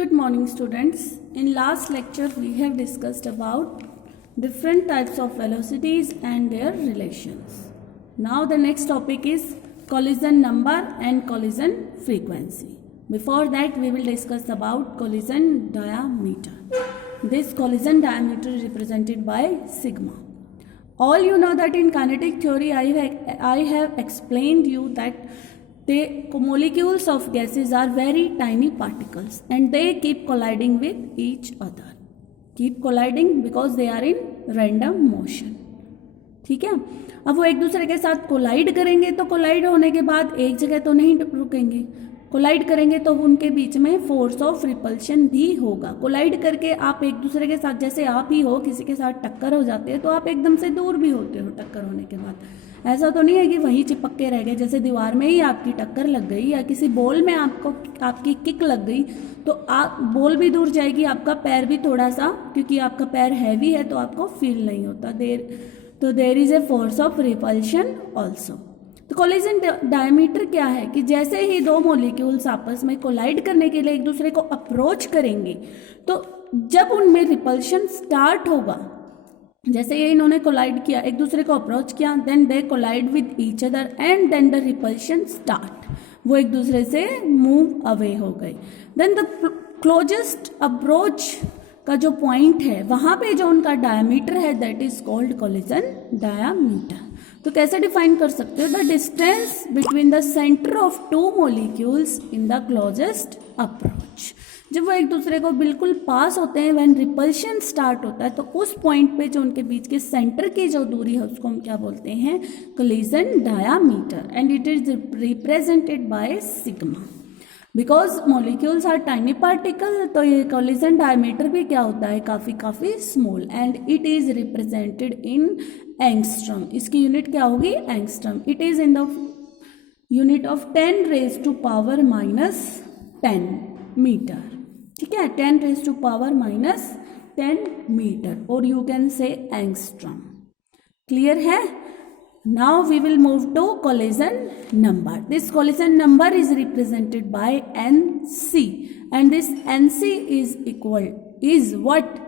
Good morning, students. In last lecture, we have discussed about different types of velocities and their relations. Now the next topic is collision number and collision frequency. Before that, we will discuss about collision diameter. This collision diameter is represented by sigma. All you know that in kinetic theory, I have explained you that the molecules of gases are very tiny particles and they keep colliding with each other. Keep colliding because they are in random motion. ठीक है, अब वो एक दूसरे के साथ collide करेंगे तो कोलाइड होने के बाद एक जगह तो नहीं रुकेंगे. कोलाइड करेंगे तो उनके बीच में फोर्स ऑफ रिपल्शन भी होगा. कोलाइड करके आप एक दूसरे के साथ, जैसे आप ही हो किसी के साथ टक्कर हो जाते हैं तो आप एकदम से दूर भी होते हो टक्कर होने के बाद. ऐसा तो नहीं है कि वहीं चिपक के रह गए. जैसे दीवार में ही आपकी टक्कर लग गई या किसी बॉल में आपकी किक लग गई तो आप बॉल भी दूर जाएगी, आपका पैर भी थोड़ा सा, क्योंकि आपका पैर हैवी है तो आपको फील नहीं होता. There is a force of repulsion also. तो कोलिजन डायमीटर क्या है कि जैसे ही दो मॉलिक्यूल्स आपस में कोलाइड करने के लिए एक दूसरे को अप्रोच करेंगे तो जब उनमें रिपल्शन स्टार्ट होगा, जैसे ये इन्होंने कोलाइड किया, एक दूसरे को अप्रोच किया, then they collide with each other and then the repulsion start. वो एक दूसरे से मूव अवे हो गए. देन द क्लोजेस्ट अप्रोच का जो पॉइंट है वहां पे जो उनका डायमीटर है that is called collision diameter. तो कैसे डिफाइन कर सकते हो? The distance between the centre of two molecules in the closest approach. जब वो एक दूसरे को बिल्कुल पास होते हैं, व्हेन रिपल्शन स्टार्ट होता है, तो उस पॉइंट पे जो उनके बीच के सेंटर की जो दूरी है उसको हम क्या बोलते हैं? Collision diameter. And it is represented by sigma. Because molecules are tiny particle तो ये कोलिजन डायमीटर भी क्या होता है? काफी small. And it is represented in angstrom. इसकी यूनिट क्या होगी? Angstrom. It is in the unit of 10 raised to power -10 metre. ठीक है, 10 raised to power -10 मीटर, और you can say angstrom. Clear है? Now we will move to collision number. This collision number is represented bye NC and this NC is what?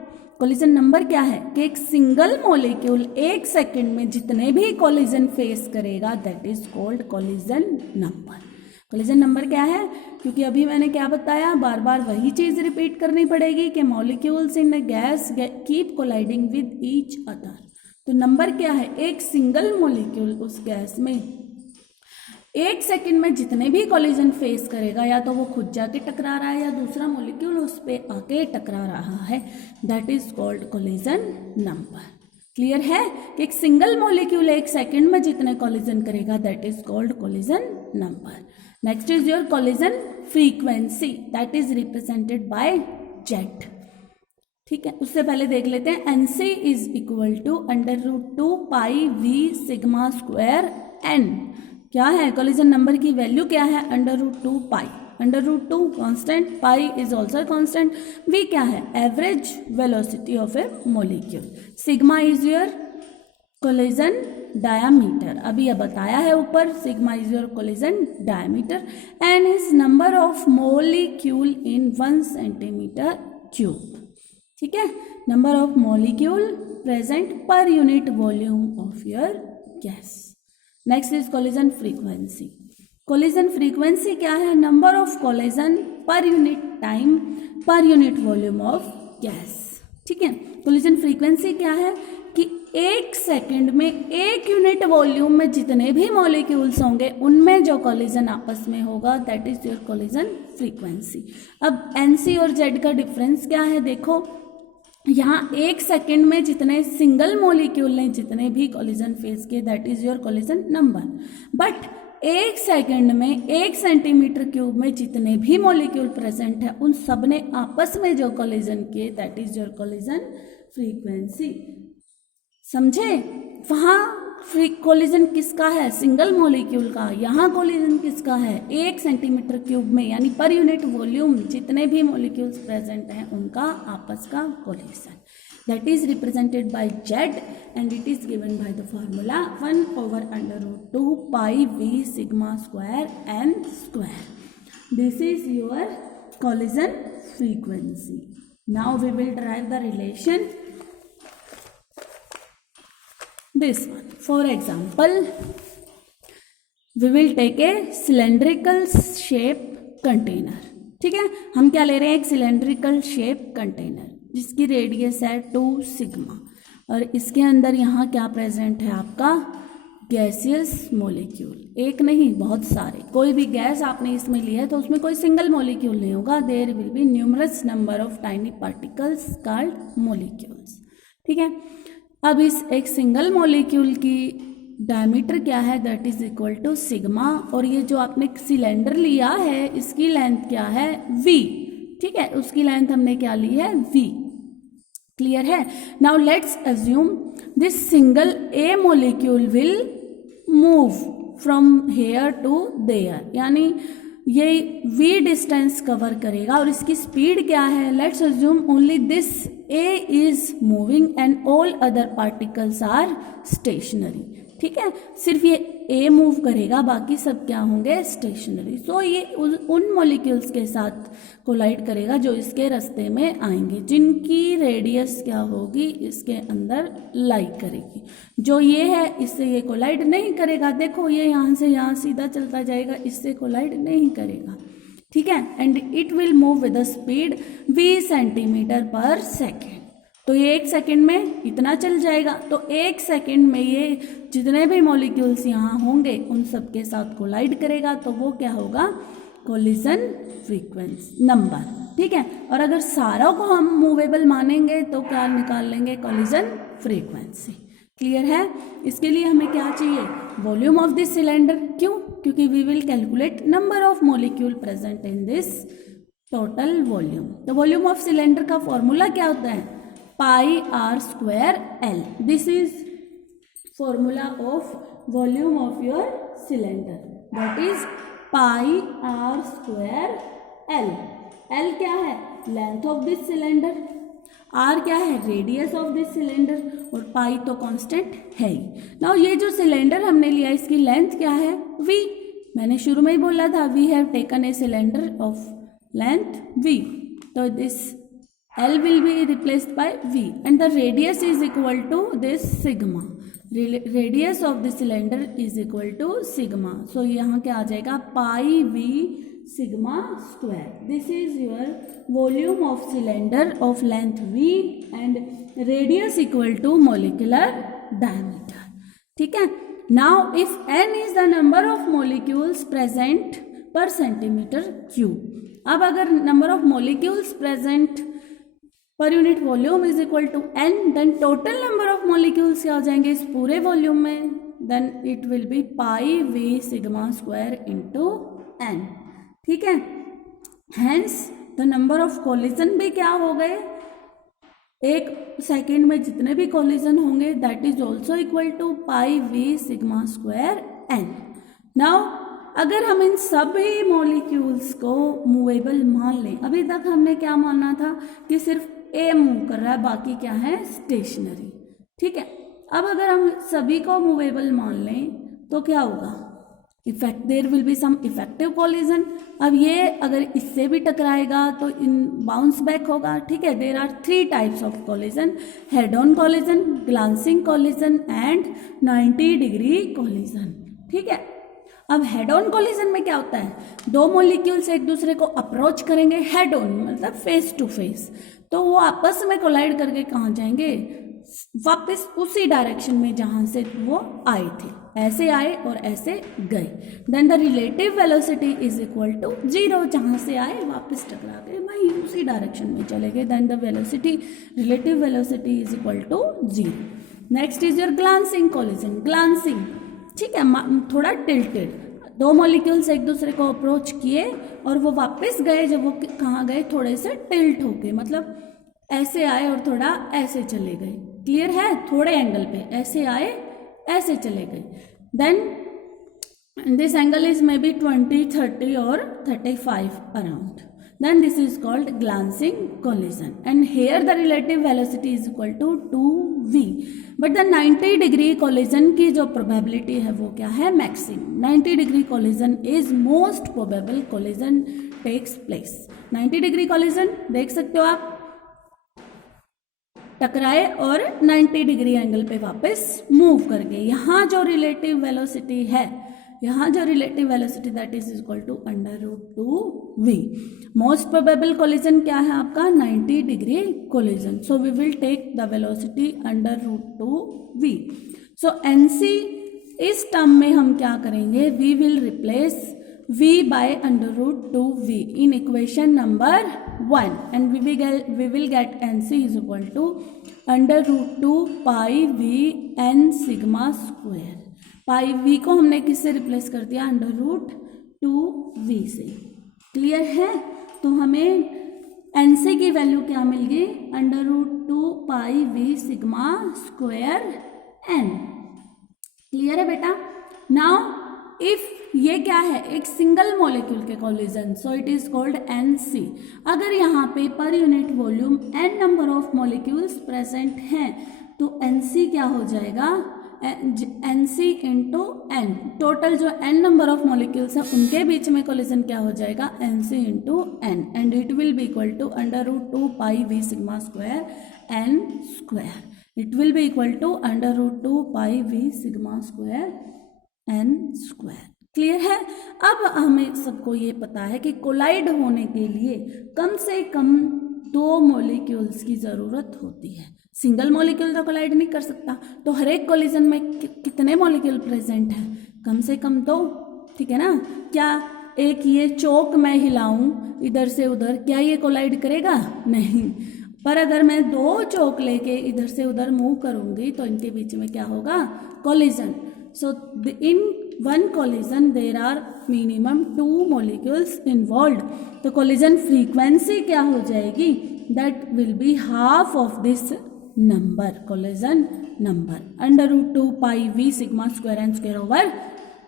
Collision number क्या है कि एक single molecule एक second में जितने भी कोलिजन फेस करेगा that is called collision number. Collision number क्या है? क्योंकि अभी मैंने क्या बताया, बार बार वही चीज रिपीट करनी पड़ेगी कि molecules in gas keep colliding with each other. तो नंबर क्या है? एक सिंगल मॉलिक्यूल उस गैस में एक सेकंड में जितने भी कोलिजन फेस करेगा, या तो वो खुद जाके टकरा रहा है या दूसरा मॉलिक्यूल उस पर आके टकरा रहा है, that is called collision number. Clear है कि एक सिंगल मॉलिक्यूल एक सेकंड में जितने कोलिजन करेगा that is called collision number. Next is your collision frequency that is represented by Z. ठीक है, उससे पहले देख लेते हैं. NC is equal to √2 pi V sigma square N. क्या है? कोलिजन नंबर की वैल्यू क्या है? √2 पाई. √2 constant, pi is also constant, V क्या है? Average velocity of A molecule. Sigma is your collision diameter. अभी यह बताया है ऊपर, sigma is your collision diameter and is number of molecule in 1 centimetre cube. ठीक है, नंबर ऑफ मॉलिक्यूल प्रेजेंट पर unit volume of your gas. Next is collision frequency. Collision frequency क्या है? Number of collision per unit time पर unit volume of gas. ठीक है, collision frequency क्या है कि एक सेकंड में एक यूनिट वॉल्यूम में जितने भी मॉलिक्यूल्स होंगे उनमें जो कोलिजन आपस में होगा that is your collision frequency. अब NC और Z का डिफरेंस क्या है? देखो, यहाँ एक सेकंड में जितने सिंगल मॉलिक्यूल ने जितने भी कोलिजन फेस किए that is your collision number. But एक सेकंड में 1 सेंटीमीटर क्यूब में जितने भी मॉलिक्यूल प्रेजेंट है उन सब ने आपस में जो कोलिजन किए that is your collision frequency. समझे? वहां कोलिजन किसका है? सिंगल मॉलिक्यूल का. यहाँ कोलिजन किसका है? 1 सेंटीमीटर क्यूब में, यानी पर यूनिट वॉल्यूम जितने भी मॉलिक्यूल्स प्रेजेंट हैं उनका आपस का collision. That is represented by Z and it is given by the formula 1/√2 pi V sigma square N square. This is your collision frequency. Now we will derive the relation. This one, for example, we will take a cylindrical shape container. ठीक है, हम क्या ले रहे हैं, एक cylindrical shape container जिसकी radius है 2 सिग्मा, और इसके अंदर यहाँ क्या प्रेजेंट है आपका, गैसियस मॉलिक्यूल. एक नहीं, बहुत सारे. कोई भी गैस आपने इसमें लिया है तो उसमें कोई सिंगल मॉलिक्यूल नहीं होगा. There will be numerous number of tiny particles called molecules. ठीक है, अब इस एक सिंगल मॉलिक्यूल की डायमीटर क्या है, that is equal to sigma, और ये जो आपने सिलेंडर लिया है इसकी लेंथ क्या है, v. ठीक है, उसकी लेंथ हमने क्या ली है, v. क्लियर है. Now let's assume this single a molecule will move from here to there, यानी ये v डिस्टेंस कवर करेगा और इसकी स्पीड क्या है, let's assume only this a is moving and all other particles are stationary. ठीक है, सिर्फ ये a मूव करेगा, बाकी सब क्या होंगे, स्टेशनरी. सो ये उन मॉलिक्यूल्स के साथ कोलाइड करेगा जो इसके रास्ते में आएंगे, जिनकी रेडियस क्या होगी, इसके अंदर लाई करेगी. जो ये है इससे ये कोलाइड नहीं करेगा. देखो ये यहाँ से यहाँ सीधा चलता जाएगा, इससे कोलाइड नहीं करेगा. ठीक है, and it will move with the speed v centimetre पर सेकेंड. तो ये 1 सेकेंड में इतना चल जाएगा. तो 1 सेकेंड में ये जितने भी मॉलिक्यूल्स यहाँ होंगे उन सब के साथ कोलाइड करेगा. तो वो क्या होगा, कोलिजन फ्रीक्वेंसी नंबर. ठीक है, और अगर सारों को हम मूवेबल मानेंगे तो क्या निकाल लेंगे, कोलिजन फ्रीक्वेंसी. क्लियर है. इसके लिए हमें क्या चाहिए, वॉल्यूम ऑफ दिस सिलेंडर. क्यों, क्योंकि we will calculate number of molecule present in this total volume. तो वॉल्यूम ऑफ सिलेंडर का फॉर्मूला क्या होता है, pi r square l. This is formula of volume of your cylinder, that is pi r square l. L क्या है, length of this cylinder, r क्या है, radius of this cylinder, और पाई तो कांस्टेंट है ही. नाउ ये जो सिलेंडर हमने लिया इसकी लेंथ क्या है, v. मैंने शुरू में ही बोला था we have taken a cylinder of length v. तो this L will be replaced by V and the radius is equal to this sigma. Radius of the cylinder is equal to sigma. So यहाँ क्या आ जाएगा, pi V sigma square. This is your volume of cylinder of length V and radius equal to molecular diameter. ठीक है. Now if n is the number of molecules present per centimeter cube. अब अगर number of molecules present per unit volume is equal to n, then total number of molecules क्या हो जाएंगे इस पूरे volume में, then it will be pi v sigma square into n. ठीक है, hence the number of collision भी क्या हो गए, 1 सेकेंड में जितने भी collision होंगे that is also equal to pi v sigma square n. Now अगर हम इन सभी मॉलिक्यूल्स को मूवेबल मान लें, अभी तक हमने क्या माना था कि सिर्फ ए मूव कर रहा है, बाकी क्या है, स्टेशनरी. ठीक है, अब अगर हम सभी को मूवेबल मान लें तो क्या होगा, effect, there will be some effective collision. अब ये अगर इससे भी टकराएगा तो इन बाउंस बैक होगा. ठीक है, there are 3 types of collision, head on collision, glancing collision and 90 degree collision. ठीक है, अब हेड ऑन कोलिजन में क्या होता है, 2 मॉलिक्यूल्स एक दूसरे को अप्रोच करेंगे, हेड ऑन मतलब फेस टू फेस, तो वो आपस में कोलाइड करके कहाँ जाएंगे, वापस उसी डायरेक्शन में जहां से वो आए थे. ऐसे आए और ऐसे गए. Then the relative velocity is equal to 0. जहां से आए वापस टकरा गए, वही उसी डायरेक्शन में चले गए. Then the velocity, relative velocity is equal to 0. Next is your glancing collision. Glancing, ठीक है, थोड़ा टिल्टेड, 2 मॉलिक्यूल्स एक दूसरे को अप्रोच किए और वो वापस गए. जब वो कहाँ गए, थोड़े से टिल्ट हो गए, मतलब ऐसे आए और थोड़ा ऐसे चले गए. क्लियर है, थोड़े एंगल पे ऐसे आए ऐसे चले गए. Then this angle is may be 20, 30 और 35 around. then this is called glancing collision, and here the relative velocity is equal to 2v, but the 90 degree collision की जो probability है वो क्या है, maximum. 90 degree collision is most probable collision takes place. 90 degree collision देख सकते हो आप, टकराए और 90 डिग्री एंगल पे वापस मूव कर गए. यहाँ जो रिलेटिव वेलोसिटी है, यहाँ जो relative velocity that is equal to √2v. Most probable collision क्या है आपका, 90 degree collision. So we will take the velocity √2v. सो एनसी इस टर्म में हम क्या करेंगे, we will replace v by √2v in equation number 1, and we will get nc is equal to √2 pi v n sigma square. Pi v को हमने किससे replace कर दिया, √2v से. क्लियर है. तो हमें nc की वैल्यू क्या मिल गई, √2 pi v sigma square n. Clear है बेटा. नाउ इफ ये क्या है, एक सिंगल मॉलिक्यूल के collision, so it is called nc. अगर यहाँ पे per unit volume n number of molecules present हैं तो nc क्या हो जाएगा, nc इंटू n. टोटल जो n नंबर ऑफ मॉलिक्यूल्स हैं उनके बीच में कोलिजन क्या हो जाएगा, nc into n, and it will be equal to √2 pi v sigma square n square. It will be equal to √2 pi v sigma square n square. Clear है. अब हमें सबको ये पता है कि कोलाइड होने के लिए कम से कम 2 मॉलिक्यूल्स की ज़रूरत होती है. सिंगल मॉलिक्यूल तो कोलाइड नहीं कर सकता, तो हर एक कोलिजन में कितने मॉलिक्यूल प्रेजेंट हैं, कम से कम 2. ठीक है ना. क्या एक ये चौक मैं हिलाऊं इधर से उधर, क्या ये कोलाइड करेगा, नहीं. पर अगर मैं 2 चौक लेके इधर से उधर मूव करूंगी तो इनके बीच में क्या होगा, collision. So in one collision there are minimum 2 molecules involve. तो कोलिजन फ्रीक्वेंसी क्या हो जाएगी, that will be half of this number, collision number, √2 pi v sigma square n square over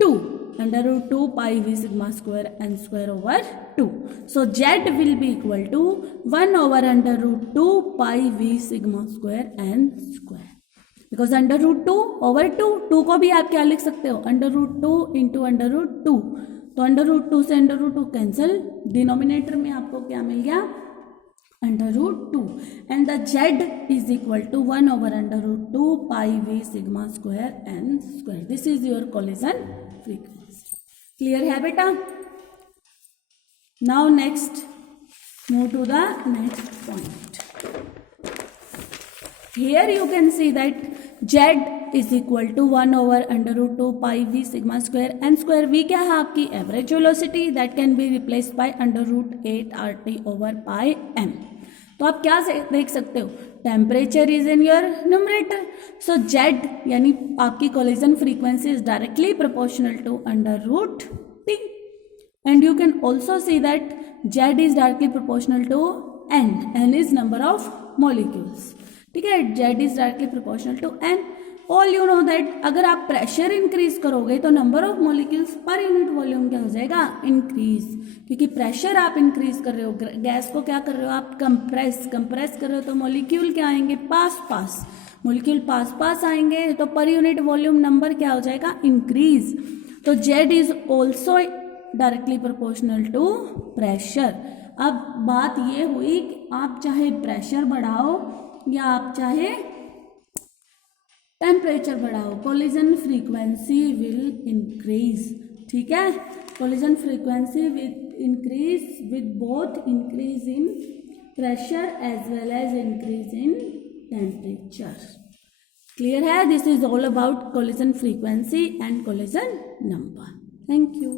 2, √2 pi v sigma square n square over 2. सो z will be equal to 1 over √2 pi v sigma square n square, because √2 over 2 को भी आप क्या लिख सकते हो, √2 into √2. तो √2 से √2 कैंसिल, डिनोमिनेटर में आपको क्या मिल गया, √2, and the z is equal to 1 over √2 pi v sigma square n square. This is your collision frequency. Clear है बेटा. Now next, move to the next point. Here you can see that z is equal to 1 over √2 pi v sigma square n square. v क्या है आपकी average velocity, that can be replaced by √8 RT over pi m. तो आप क्या देख सकते हो, temperature is in your numerator. So Z यानी आपकी collision frequency is directly proportional to √t, and you can also see that Z is directly proportional to n is number of molecules. ठीक है, Z is directly proportional to n. All you know that अगर आप pressure increase करोगे तो number of molecules per unit volume क्या हो जाएगा, increase. क्योंकि प्रेशर आप इंक्रीज कर रहे हो, गैस को क्या कर रहे हो आप, कंप्रेस कर रहे हो, तो मॉलिक्यूल क्या आएंगे, पास मॉलिक्यूल पास आएंगे, तो पर यूनिट वॉल्यूम नंबर क्या हो जाएगा, इंक्रीज. तो Z is also directly proportional to pressure. अब बात ये हुई कि आप चाहे प्रेशर बढ़ाओ या आप चाहे टेम्परेचर बढ़ाओ, कोलिजन फ्रीक्वेंसी विल इंक्रीज. ठीक है, collision frequency will increase with both increase in pressure as well as increase in temperature. Clear है. This is all about collision frequency and collision number. Thank you.